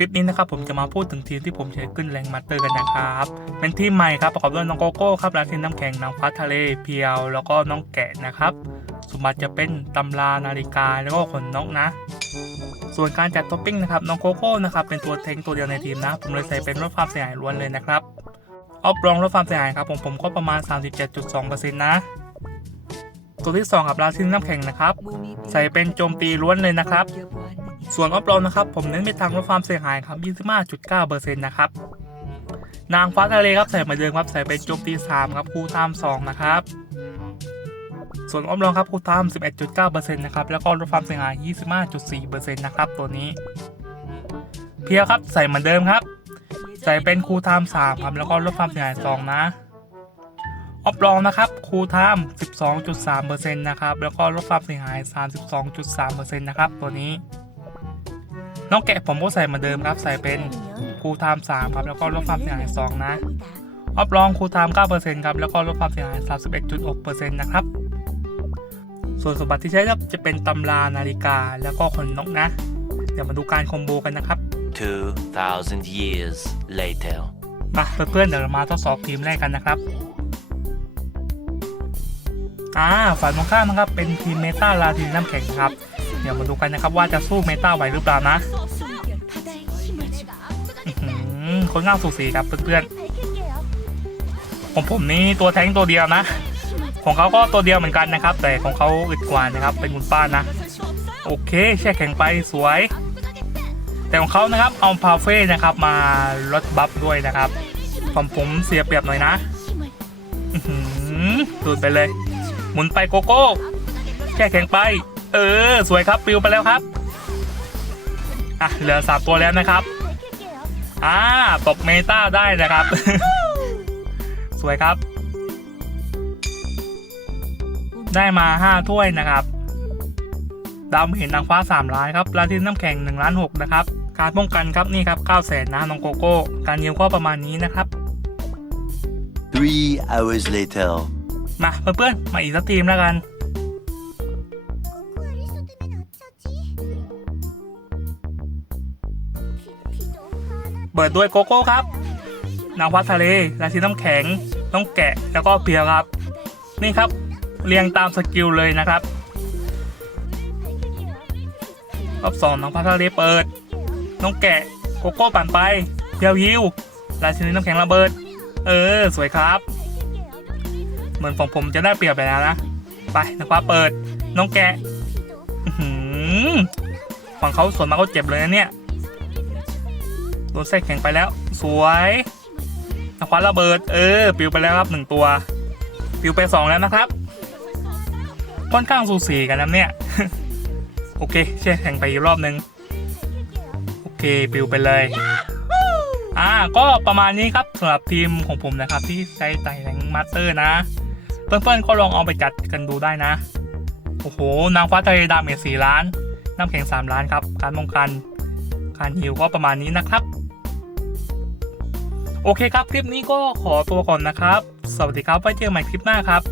คลิปนี้นะครับผมจะมาพูดถึงทีมที่ผมใช้ขึ้นแรงมาสเตอร์กันนะครับเป็นทีมใหม่ครับประกอบด้วยน้องโกโก้ครับลาทินน้ำแข็งนางฟ้าทะเลเพียว แล้วก็น้องแกะนะครับสมบัติจะเป็นตำรานาฬิกาแล้วก็ขนนกนะ ส่วนการจัดท็อปปิ้งนะครับน้องโกโก้นะครับเป็นตัวเทงตัวเดียวในทีมนะ ผมเลยใส่เป็นลดความเสียหายล้วนเลยนะครับออฟรองลดความเสียหายครับผมผมก็ประมาณ 37.2%นะตัวที่2ครับลาทินน้ำแข็งนะครับ ใส่เป็นโจมตีล้วนเลยนะครับ ส่วนออฟโรดนะครับผมเน้นไปทางลดความเสียหายครับ25.9%นะครับนางฟ้าทะเลครับใส่มาเดิมครับใส่เป็นโจมตี3ครับคูลไทม์2นะครับส่วนออฟโรดครับคูลไทม์11.9%นะครับแล้วก็ลดความเสียหาย 25.4%นะครับตัวนี้ เพียวครับใส่เหมือนเดิมครับ ใส่เป็นคูลไทม์3ครับแล้วก็ลดความเสียหาย 2 นะออฟรองนะครับคูลไทม์12.3%นะครับแล้วก็ลดความเสียหาย 32.3%นะครับตัวนี้ น้องแกะผมก็ใส่เหมือนเดิมครับ ใส่เป็นคูลไทม์3ครับ แล้วก็ลดความเสียหาย2นะออฟรองคูลไทม์9%ครับ แล้วก็ลดความเสียหาย31.6%นะครับ ส่วนสมบัติที่ใช้ครับจะเป็นตำรานาฬิกาแล้วก็ขนนกนะ เดี๋ยวมาดูการคอมโบกันนะครับ 2,000 years later. มาเพื่อนๆเดี๋ยวเรามาทดสอบทีมแรกกันนะครับอ่าฝ่ายตรงข้ามนะครับเป็นทีมเมตาลาทินน้ำแข็งครับเดี๋ยวมาดูกันนะครับว่าจะสู้เมตาไหวหรือเปล่านะคนง่าสูสีครับเพื่อนๆของผมนี่ตัวแท้งตัวเดียวนะ ของเขาก็ตัวเดียวเหมือนกันนะครับ แต่ของเขาอึดกว่านะครับ เป็นคุณป้านะ โอเคแช่แข็งไปสวย แต่ของเขานะครับเอาพาเฟ่นะครับมาลดบัฟด้วยนะครับผมผมเสียเปรียบหน่อยนะอือหือดูดไปเลย หมุนไปโกโก้แช่แข็งไป เออ สวยครับปิวไปแล้วครับ อะ เหลือสามตัวแล้วนะครับ อ่าตบเมตาได้นะครับ สวยครับ ได้มาห้าถ้วยนะครับดาวเห็นนางฟ้า 3 ล้านครับลาทินน้ำแข็ง1ล้าน6นะครับ การป้องกันครับนี่ครับ9แสนนะน้องโกโก้ การยิวก็ประมาณนี้นะครับ Three hours later. มาเพื่อนๆมาอีกสักทีมแล้วกัน เปิดด้วยโกโก้ครับนางฟ้าทะเลราชินน้ำแข็งต้องแกะแล้วก็เพียครับ นี่ครับเรียงตามสกิลเลยนะครับรอบสองน้องฟ้าทะเลเปิด น้องแกะโกโก้ปั่นไปเพียวยิวราชินีน้ำแข็งระเบิด เออ สวยครับ เหมือนของผมจะได้เปรียบไปแล้วนะ ไปนะครับเปิด น้องแกะฝั่งเขาส่วนมาก็เจ็บเลยนะเนี่ย นแทรกแข็งไปแล้ว สวยคว้าระเบิด เออ ปิวไปแล้วครับหนึ่งตัว ปิวไปสองแล้วนะครับ ค่อนข้างสูสีกันนะเนี่ย โอเคแช่แข็งไปอีกรอบนึง โอเค ปิวไปเลย อ่า ก็ประมาณนี้ครับสำหรับทีมของผมนะครับ ที่ใช้ไต่แรงมาสเตอร์นะ เพื่อนๆก็ลองเอาไปจัดกันดูได้นะ โอ้โห นางฟ้าทะเลดาเมจสี่ล้าน น้ำแข็งสามล้านครับ การป้องกัน การฮิวก็ประมาณนี้นะครับ โอเคครับ คลิปนี้ก็ขอตัวก่อนนะครับ สวัสดีครับ ไว้เจอกันใหม่คลิปหน้าครับ